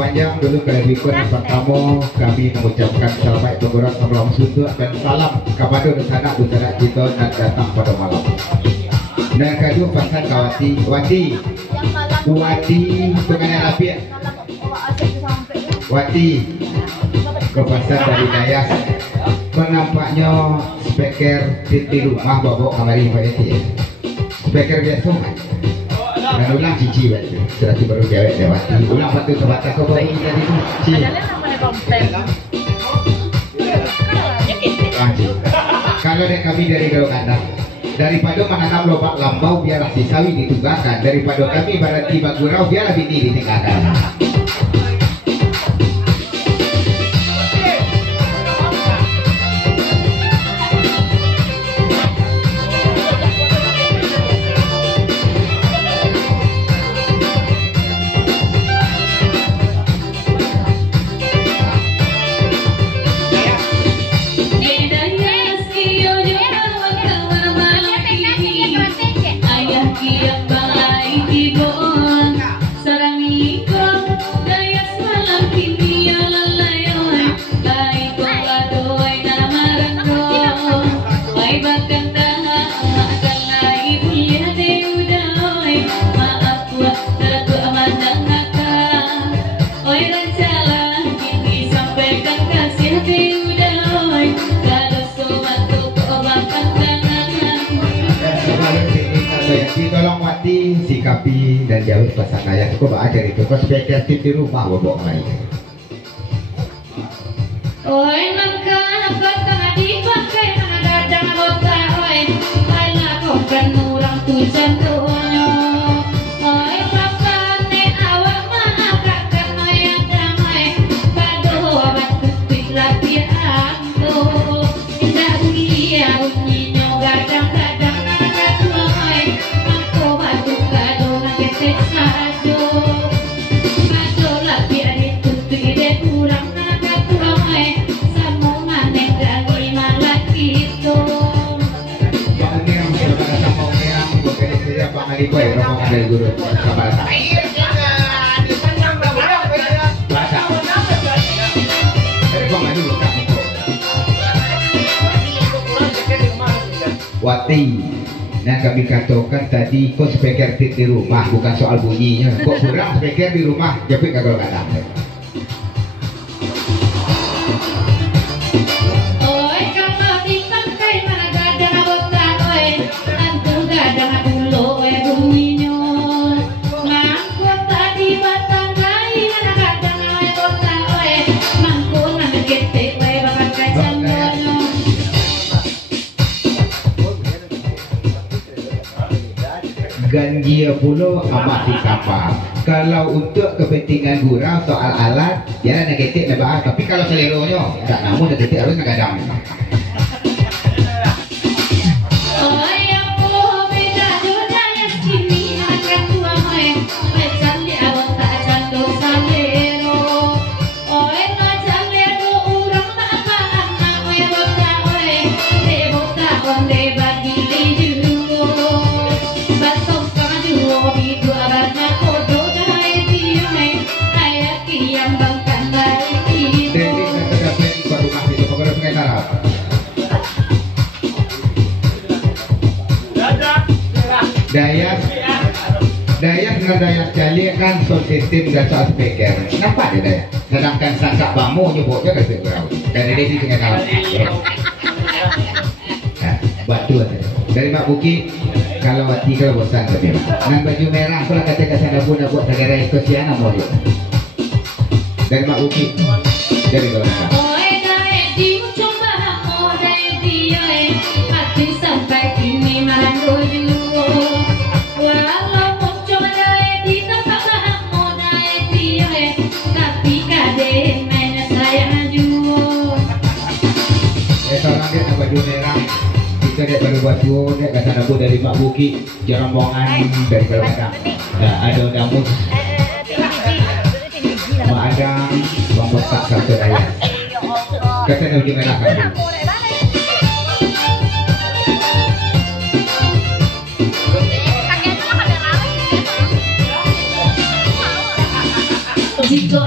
Panjang dulu kelebihkan apa kamu kami mengucapkan selamat bergerak sebelum sudut dan salam kepada sanak saudara kita dan datang pada malam. Dan kedua pasal Wati pengen lapis Wati ke pasal dari Dayas menampaknya speaker di rumah bawa kamari Pak Yati speaker biasa dan ulang cici sudah baru cewek lewati ulang waktu terbatas kau baru tadi tu cici kalau kami dari Galokanda daripada menanam lobak lambau biarlah sisawi ditugakan daripada kami berarti bagurau biarlah bini ditinggalkan. Tolong Wati sikapi dan jauh pasang ayat kau ajar itu kau sebaiknya di rumah bawa lagi. Oi mangka batang dipakai mengadang kota oi anak kau kan orang tujuan tuanya oi papane awak mah kakak yang damai kado batu pilapian tu indah dia bunyinya gadang-gadang anak oi aku batu kado nak sado kado lapian itu tidak kurang dari guru kabar Wati, nah kami katakan tadi kok speaker di rumah bukan soal bunyinya, kok kurang speaker di rumah, jadi kagak kadang. ganjil pula amat dikapa. Kalau untuk kepentingan gurau soal alat, ya nak ketik nak bahas. Tapi kalau seleronya tak namun nak ketik harus nak gadang. Dayas dengan Dayas Calik kan sound system dan soal speaker. Kenapa dia Dayas? Sedangkan Sasak Bamu nyebutnya ke Seberau. Dan dia di tengah dalam. Batu ada. Dari Mak Buki, kalau hati kalau bosan tapi dengan baju merah kalau kata sana pun nak buat negara Ekosiana mau dia. Dari Mak Buki, dari Golongan. Sampai kini malu juga. Walaupun cuma di tempat moda dia, tapi kadang mainnya saya juga. Seorang dia nak baju merah, kita dia baru baju dia kata nak dari Mak Buki, Jerombongan dari Golongan. Ada Damus, Mak Adang, Bang Botak satu Dayas. Kata nak baju merah kan. Jika